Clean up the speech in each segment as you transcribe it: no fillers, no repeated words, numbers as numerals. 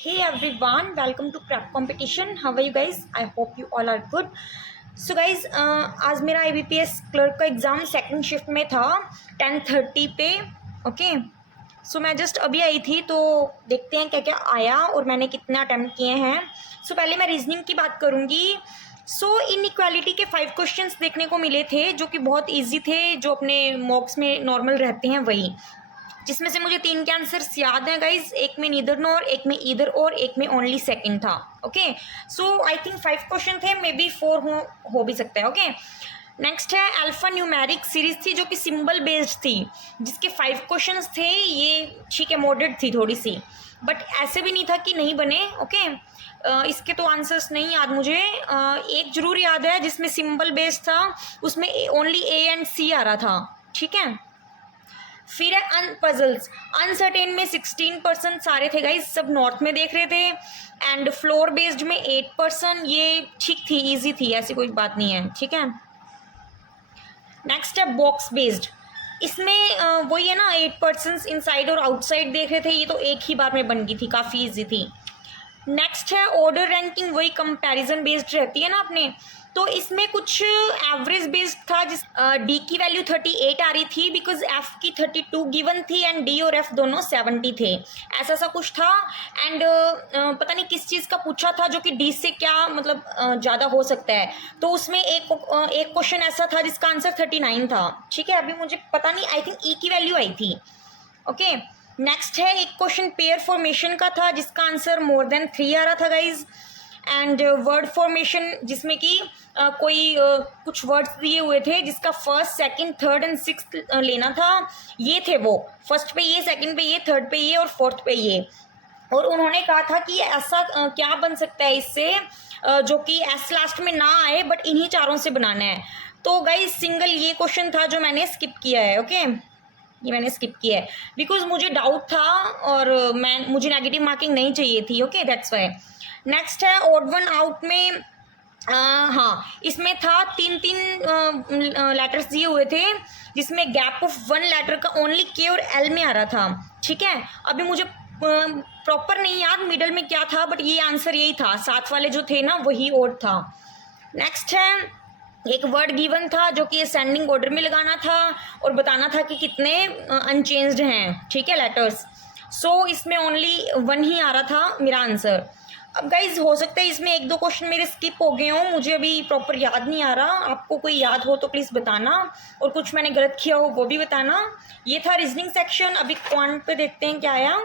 Hey everyone, welcome to prep competition. How are you guys? I hope you all are good. So guys, आज मेरा IBPS clerk का exam second shift में था 10:30 पे. Okay so मैं just अभी आई थी, तो देखते हैं क्या क्या आया और मैंने कितने अटैम्प्ट किए हैं. सो पहले मैं रीजनिंग की बात करूँगी. सो इनइक्वालिटी के 5 क्वेश्चंस देखने को मिले थे जो कि बहुत ईजी थे, जो अपने मॉक्स में नॉर्मल रहते हैं वही, जिसमें से मुझे 3 के आंसर्स याद हैं गाइज. एक में नीदर नॉर, एक में ईदर और, एक में ओनली सेकंड था. Okay so I think 5 question थे, मे बी 4 हो भी सकता है. ओके नेक्स्ट है अल्फा न्यूमेरिक सीरीज थी जो कि सिंबल बेस्ड थी, जिसके 5 क्वेश्चंस थे. ये ठीक है, मॉडरेट थी थोड़ी सी, बट ऐसे भी नहीं था कि नहीं बने. ओके इसके तो आंसर्स नहीं याद मुझे. एक जरूर याद है जिसमें सिंबल बेस्ड था, उसमें ओनली ए एंड सी आ रहा था. ठीक है, फिर है पजल्स. अनसर्टेन में 16% सारे थे गाइज, सब नॉर्थ में देख रहे थे. एंड फ्लोर बेस्ड में 8%. ये ठीक थी, इजी थी, ऐसी कोई बात नहीं है. ठीक है, नेक्स्ट है बॉक्स बेस्ड. इसमें वही है ना, 8% इनसाइड और आउटसाइड देख रहे थे. ये तो एक ही बार में बन गई थी, काफ़ी इजी थी. नेक्स्ट है ऑर्डर रैंकिंग, वही कंपैरिजन बेस्ड रहती है ना अपने. तो इसमें कुछ एवरेज बेस्ड था, जिस डी की वैल्यू 38 आ रही थी बिकॉज एफ की 32 गिवन थी एंड डी और एफ दोनों 70 थे. ऐसा सा कुछ था. एंड पता नहीं किस चीज़ का पूछा था जो कि डी से क्या मतलब ज़्यादा हो सकता है. तो उसमें एक क्वेश्चन ऐसा था जिसका आंसर 39 था. ठीक है, अभी मुझे पता नहीं, आई थिंक ई की वैल्यू आई थी. ओके नेक्स्ट है एक क्वेश्चन पेयर फॉर्मेशन का था, जिसका आंसर मोर देन 3 आ रहा था गाइज. एंड वर्ड फॉर्मेशन, जिसमें कि कोई कुछ वर्ड्स दिए हुए थे जिसका first, second, third and sixth लेना था. ये थे वो, फर्स्ट पे ये, सेकंड पे ये, थर्ड पे ये और फोर्थ पे ये. और उन्होंने कहा था कि ऐसा क्या बन सकता है इससे जो कि एस लास्ट में ना आए, बट इन्हीं चारों से बनाना है. तो गाइज सिंगल ये क्वेश्चन था जो मैंने स्किप किया है. ओके ये मैंने स्किप किया है बिकॉज मुझे डाउट था और मुझे नेगेटिव मार्किंग नहीं चाहिए थी. Okay that's why. नेक्स्ट है ऑड वन आउट में. हाँ, इसमें था 3 लेटर्स दिए हुए थे, जिसमें गैप ऑफ 1 लेटर का ओनली के और एल में आ रहा था. ठीक है, अभी मुझे प्रॉपर नहीं याद मिडल में क्या था, बट ये आंसर यही था. साथ वाले जो थे ना वही ऑड था. नेक्स्ट है एक वर्ड गिवन था जो कि असेंडिंग ऑर्डर में लगाना था और बताना था कि कितने अनचेंज्ड हैं. ठीक है लेटर्स. सो इसमें ओनली 1 ही आ रहा था मेरा आंसर. अब गाइज हो सकता है इसमें 1-2 क्वेश्चन मेरे स्किप हो गए हों, मुझे अभी प्रॉपर याद नहीं आ रहा. आपको कोई याद हो तो प्लीज़ बताना, और कुछ मैंने गलत किया हो वो भी बताना. ये था रीजनिंग सेक्शन. अभी क्वांट पे देखते हैं क्या आया.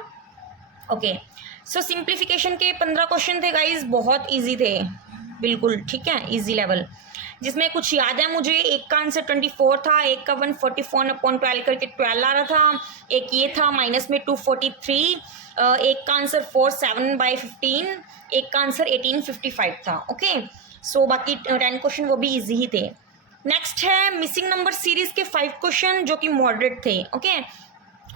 ओके सो सिंप्लीफिकेशन के 15 क्वेश्चन थे गाइज, बहुत ईजी थे बिल्कुल. ठीक है, ईजी लेवल. जिसमें कुछ याद है मुझे, एक का आंसर 24 था, एक का 144/12 करके 12 आ रहा था, एक ये था माइनस में 243, एक का आंसर 47/15, एक का आंसर 1855 था. ओके सो बाकी 10 क्वेश्चन वो भी इजी ही थे. नेक्स्ट है मिसिंग नंबर सीरीज के 5 क्वेश्चन जो कि मॉडरेट थे. ओके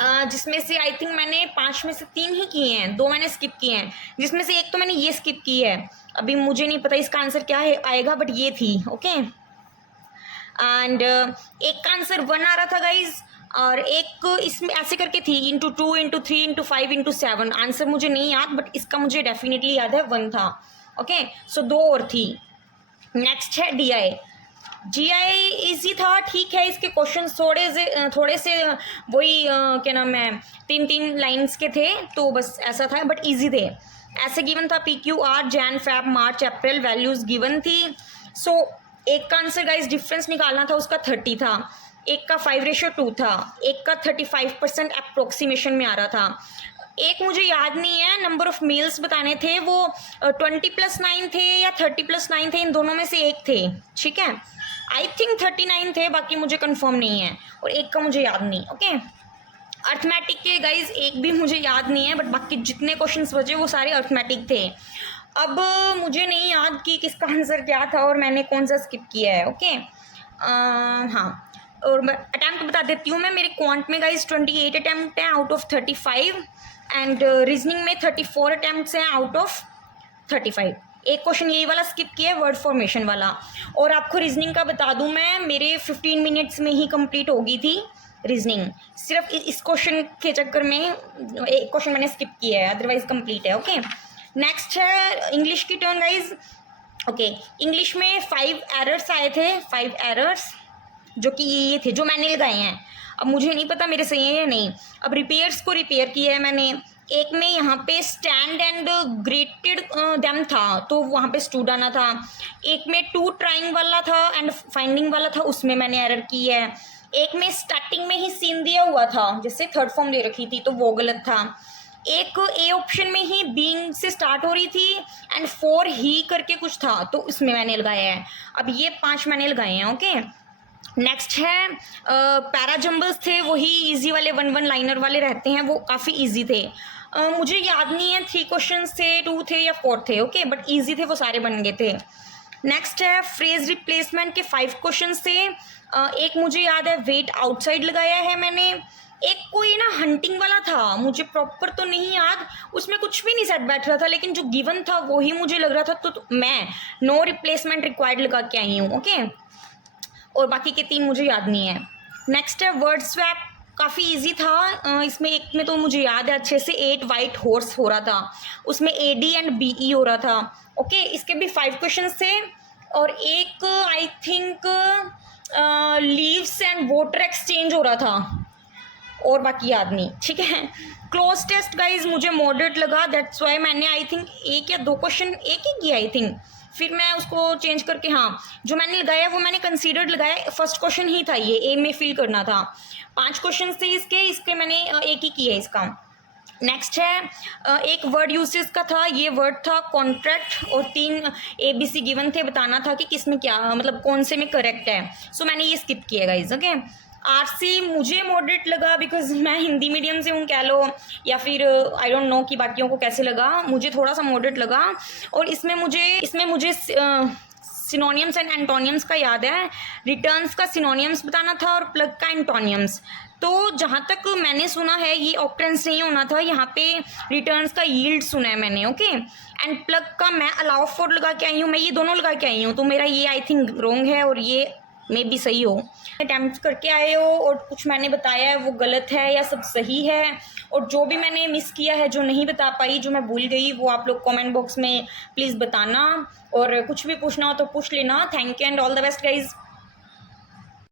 जिसमें से आई थिंक मैंने 5 में से 3 ही किए हैं, 2 मैंने स्किप किए हैं, जिसमें से एक तो मैंने ये स्किप की है. अभी मुझे नहीं पता इसका आंसर क्या है आएगा, बट ये थी. ओके एंड एक का आंसर 1 आ रहा था गाइज, और एक इसमें ऐसे करके थी into 2, into 3, into 5, into 7. Answer मुझे नहीं याद, बट इसका मुझे डेफिनेटली याद है 1 था. ओके सो 2 और थी. नेक्स्ट है DI. GI इजी था, ठीक है. इसके क्वेश्चन थोड़े से वही क्या नाम है, 3 लाइन्स के थे, तो बस ऐसा था, बट इजी थे. ऐसे गिवन था PQR, जैन, फैब, मार्च, अप्रैल, वैल्यूज गिवन थी. सो एक का आंसर गाइज डिफरेंस निकालना था, उसका 30 था. एक का 5:2 था, एक का 35% अप्रोक्सीमेशन में आ रहा था. एक मुझे याद नहीं है, नंबर ऑफ मेल्स बताने थे, वो 20+9 थे या 30+9 थे, इन दोनों में से एक थे. ठीक है, आई थिंक 39 थे, बाकी मुझे कंफर्म नहीं है, और एक का मुझे याद नहीं. ओके अर्थमेटिक के गाइज एक भी मुझे याद नहीं है, बट बाकी जितने क्वेश्चंस बचे वो सारे अर्थमेटिक थे. अब मुझे नहीं याद कि किसका आंसर क्या था और मैंने कौन सा स्किप किया है. ओके हाँ, और अटैम्प्ट बता देती हूँ मैं. मेरे क्वांट में गाइज 28 अटैम्प्ट हैं आउट ऑफ 35, एंड रीजनिंग में 34 अटैम्प्ट्स हैं आउट ऑफ 35. एक क्वेश्चन यही वाला स्किप किया है, वर्ड फॉर्मेशन वाला. और आपको रीजनिंग का बता दूं मैं, मेरे 15 मिनट्स में ही कंप्लीट हो गई थी रीजनिंग. सिर्फ इस क्वेश्चन के चक्कर में एक क्वेश्चन मैंने स्किप किया है, अदरवाइज कंप्लीट है. ओके नेक्स्ट है इंग्लिश की टर्न गाइज। ओके, इंग्लिश में 5 एरर्स आए थे, 5 एरर्स जो कि ये थे जो मैंने लगाए हैं। अब मुझे नहीं पता मेरे सही है या नहीं। अब रिपेयर्स को रिपेयर किया है मैंने। एक में यहाँ पे स्टैंड एंड ग्रेटेड देम था, तो वहाँ पे स्टूड आना था। एक में टू ट्राइंग वाला था एंड फाइंडिंग वाला था, उसमें मैंने एरर की है। एक में स्टार्टिंग में ही सीन दिया हुआ था, जैसे थर्ड फॉर्म दे रखी थी, तो वो गलत था। एक ए ऑप्शन में ही बीइंग से स्टार्ट हो रही थी एंड फॉर ही करके कुछ था, तो उसमें मैंने लगाया है। अब ये 5 मैंने लगाए हैं। ओके, नेक्स्ट है पैराजम्बल्स थे, वही इजी वाले 1 लाइनर वाले रहते हैं, वो काफ़ी इजी थे। मुझे याद नहीं है 3 क्वेश्चन थे, 2 थे या 4 थे। ओके, बट इजी थे, वो सारे बन गए थे। नेक्स्ट है फ्रेज रिप्लेसमेंट के 5 क्वेश्चन थे। एक मुझे याद है वेट आउटसाइड लगाया है मैंने। एक कोई ना हंटिंग वाला था, मुझे प्रॉपर तो नहीं याद, उसमें कुछ भी नहीं सेट बैठ रहा था, लेकिन जो गिवन था वही मुझे लग रहा था, तो मैं नो रिप्लेसमेंट रिक्वायर्ड लगा के आई हूँ। ओके, और बाकी के 3 मुझे याद नहीं है। नेक्स्ट है वर्ड स्वैप, काफ़ी इजी था। इसमें एक में तो मुझे याद है अच्छे से 8 वाइट हॉर्स हो रहा था, उसमें AD एंड BE हो रहा था। ओके, इसके भी 5 क्वेश्चन थे। और एक I think leaves and water exchange हो रहा था, और बाकी याद नहीं। ठीक है, क्लोज टेस्ट गाइज मुझे मॉडरेट लगा, दैट्स वाई मैंने आई थिंक 1 या 2 क्वेश्चन एक ही किया आई थिंक, फिर मैं उसको चेंज करके, हाँ जो मैंने लगाया वो मैंने कंसीडर्ड लगाया। फर्स्ट क्वेश्चन ही था ये, ए में फिल करना था। 5 क्वेश्चन थे इसके मैंने एक ही किया इसका। नेक्स्ट है एक वर्ड यूसेज का था, ये वर्ड था कॉन्ट्रैक्ट, और 3 ABC गिवन थे, बताना था कि किस में क्या मतलब कौन से में करेक्ट है। सो मैंने ये स्किप किया गाइज। ओके, RC मुझे मॉडरेट लगा बिकॉज मैं हिंदी मीडियम से हूँ कह लो, या फिर आई डोंट नो कि बाकियों को कैसे लगा, मुझे थोड़ा सा मॉडरेट लगा। और इसमें मुझे सिनोनियम्स एंड एंटोनियम्स का याद है। रिटर्न्स का सिनोनियम्स बताना था और प्लग का एंटोनियम्स। तो जहाँ तक मैंने सुना है ये ऑक्टेंस नहीं होना था, यहाँ पे रिटर्न्स का यील्ड सुना है मैंने। ओके, एंड प्लग का मैं अलाउ फॉर लगा के आई हूँ, मैं ये दोनों लगा के आई हूँ, तो मेरा ये आई थिंक रॉन्ग है और ये मे भी सही हो। अटैम्प्ट करके आए हो और कुछ मैंने बताया है वो गलत है या सब सही है, और जो भी मैंने मिस किया है, जो नहीं बता पाई, जो मैं भूल गई, वो आप लोग कमेंट बॉक्स में प्लीज़ बताना, और कुछ भी पूछना हो तो पूछ लेना। Thank you and all the best guys.